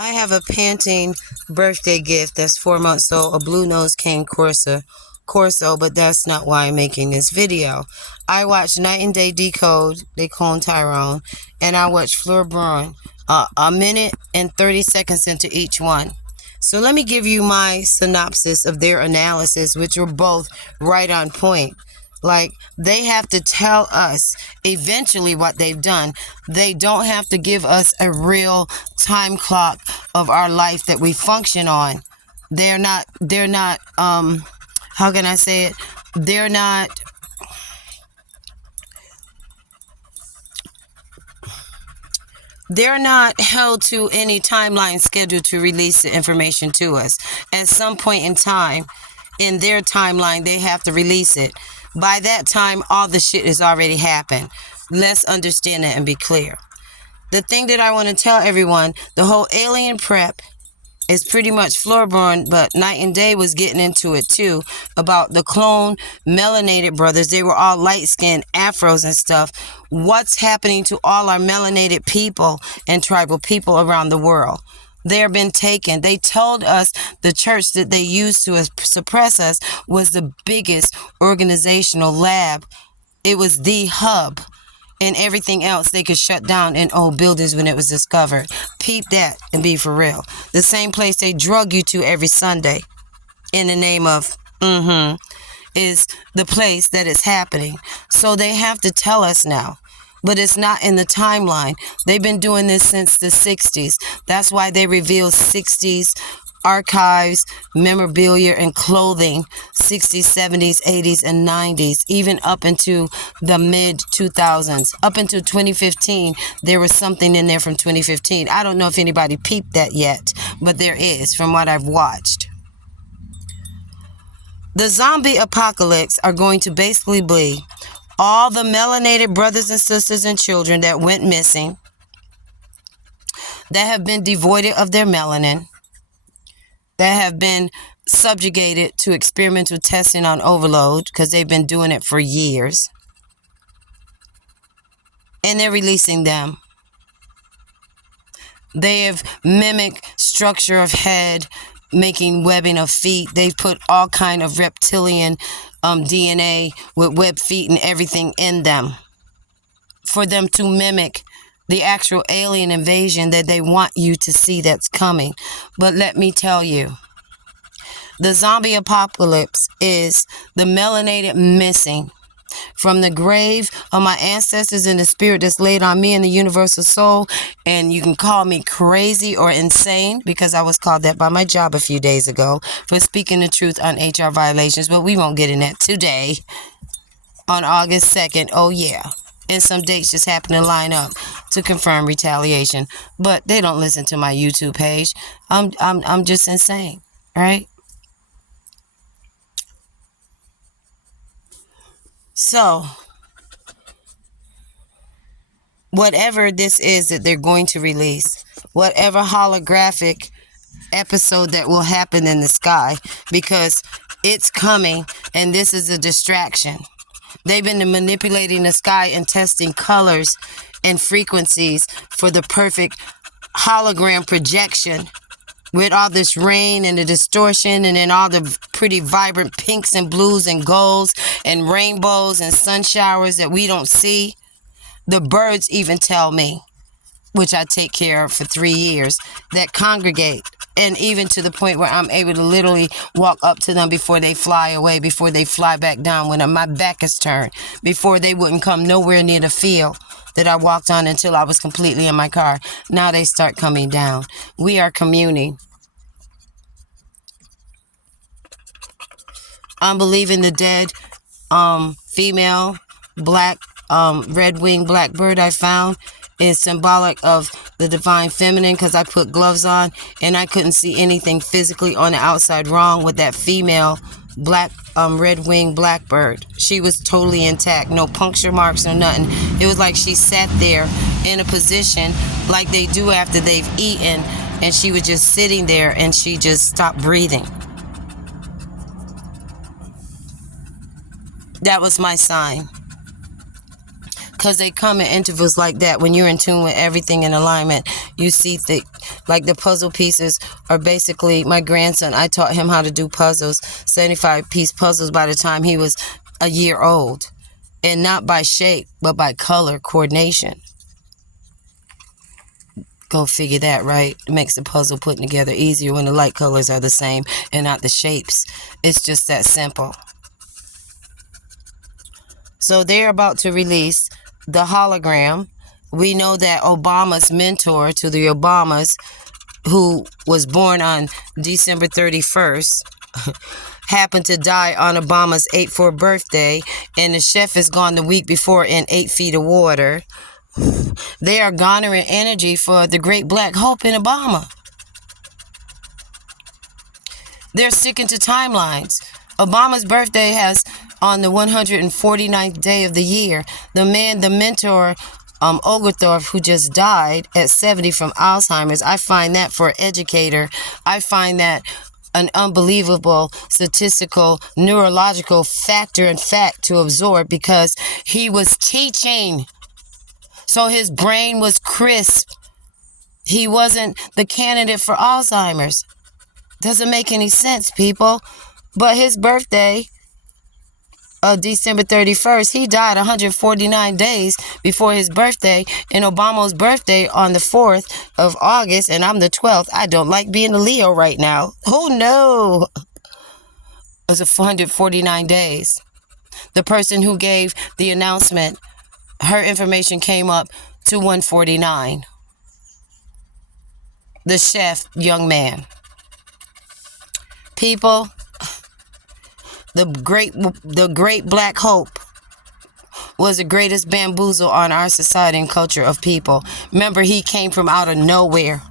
I have a panting birthday gift that's 4 months old, a blue nose cane Corso, but that's not why I'm making this video. I watched Night and Day Decode, they call him Tyrone, and I watched Fleur Braun, a minute and 30 seconds into each one. So let me give you my synopsis of their analysis, which were both right on point. Like, they have to tell us eventually what they've done. They don't have to give us a real time clock of our life that we function on. They're not, how can I say it? They're not held to any timeline schedule to release the information to us. At some point in time, in their timeline, they have to release it. By that time, all the shit has already happened. Let's understand that and be clear. The thing that I want to tell everyone, the whole alien prep is pretty much floorborn, but Night and Day was getting into it too, about the clone melanated brothers. They were all light-skinned, afros and stuff. What's happening to all our melanated people and tribal people around the world? They've been taken. They told us the church that they used to suppress us was the biggest organizational lab. It was the hub, and everything else they could shut down in old buildings when it was discovered. Peep that and be for real. The same place they drug you to every Sunday in the name of is the place that it's happening. So they have to tell us now. But it's not in the timeline. They've been doing this since the 60s. That's why they reveal 60s archives, memorabilia, and clothing, 60s, 70s, 80s, and 90s, even up into the mid-2000s. Up until 2015, there was something in there from 2015. I don't know if anybody peeped that yet, but there is, from what I've watched. The zombie apocalypse are going to basically be all the melanated brothers and sisters and children that went missing, that have been devoided of their melanin, that have been subjugated to experimental testing on overload because they've been doing it for years. And they're releasing them. They have mimicked structure of head, making webbing of feet. They've put all kind of reptilian DNA with webbed feet and everything in them for them to mimic the actual alien invasion that they want you to see that's coming. But let me tell you, the zombie apocalypse is the melanated missing from the grave of my ancestors in the spirit that's laid on me in the universal soul. And you can call me crazy or insane, because I was called that by my job a few days ago for speaking the truth on HR violations, but we won't get in that today on August 2nd. Oh yeah. And some dates just happen to line up to confirm retaliation, but they don't listen to my YouTube page. I'm just insane, right? So, whatever this is that they're going to release, whatever holographic episode that will happen in the sky, because it's coming and this is a distraction. They've been manipulating the sky and testing colors and frequencies for the perfect hologram projection, with all this rain and the distortion, and then all the pretty vibrant pinks and blues and golds and rainbows and sun showers that we don't see. The birds even tell me, which I take care of for 3 years, that congregate, and even to the point where I'm able to literally walk up to them before they fly away, before they fly back down when my back is turned, before they wouldn't come nowhere near the field that I walked on until I was completely in my car. Now they start coming down. We are communing. I'm believing the dead female black red-winged blackbird I found is symbolic of the divine feminine, because I put gloves on and I couldn't see anything physically on the outside wrong with that female black red-winged blackbird. She was totally intact, no puncture marks or nothing. It was like she sat there in a position like they do after they've eaten, and she was just sitting there and she just stopped breathing. That was my sign. Because they come in intervals like that. When you're in tune with everything in alignment, you see Like the puzzle pieces are basically my grandson. I taught him how to do puzzles, 75-piece puzzles by the time he was a year old. And not by shape, but by color coordination. Go figure that, right? It makes the puzzle putting together easier when the light colors are the same and not the shapes. It's just that simple. So they're about to release the hologram. We know that Obama's mentor to the Obamas, who was born on December 31st, happened to die on Obama's 8th birthday, and the chef is gone the week before in 8 feet of water. They are garnering energy for the great black hope in Obama. They're sticking to timelines. Obama's birthday has on the 149th day of the year. The man, the mentor, Oglethorpe, who just died at 70 from Alzheimer's, I find that for an educator, I find that an unbelievable statistical, neurological factor and fact to absorb, because he was teaching. So his brain was crisp. He wasn't the candidate for Alzheimer's. Doesn't make any sense, people. But his birthday, December 31st, he died 149 days before his birthday, and Obama's birthday on the 4th of August, and I'm the 12th. I don't like being a Leo right now. Oh, no. It was 149 days. The person who gave the announcement, her information came up to 149. The chef, young man. People, the great black hope was the greatest bamboozle on our society and culture of people. Remember, he came from out of nowhere.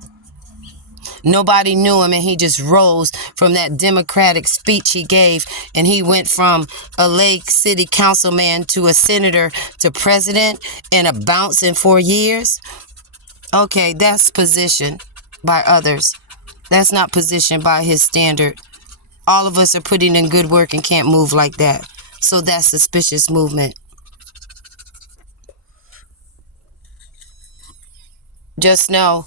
Nobody knew him, and he just rose from that Democratic speech he gave, and he went from a Lake City councilman to a senator to president in a bounce in 4 years. Okay, that's position by others. That's not position by his standard. All of us are putting in good work and can't move like that. So that's suspicious movement. Just know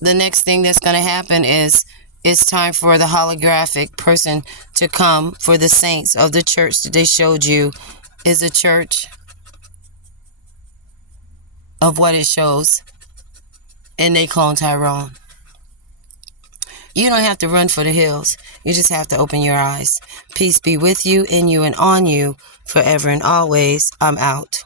the next thing that's going to happen is it's time for the holographic person to come, for the saints of the church that they showed you is a church of what it shows. And they clone Tyrone. You don't have to run for the hills. You just have to open your eyes. Peace be with you, in you, and on you, forever and always. I'm out.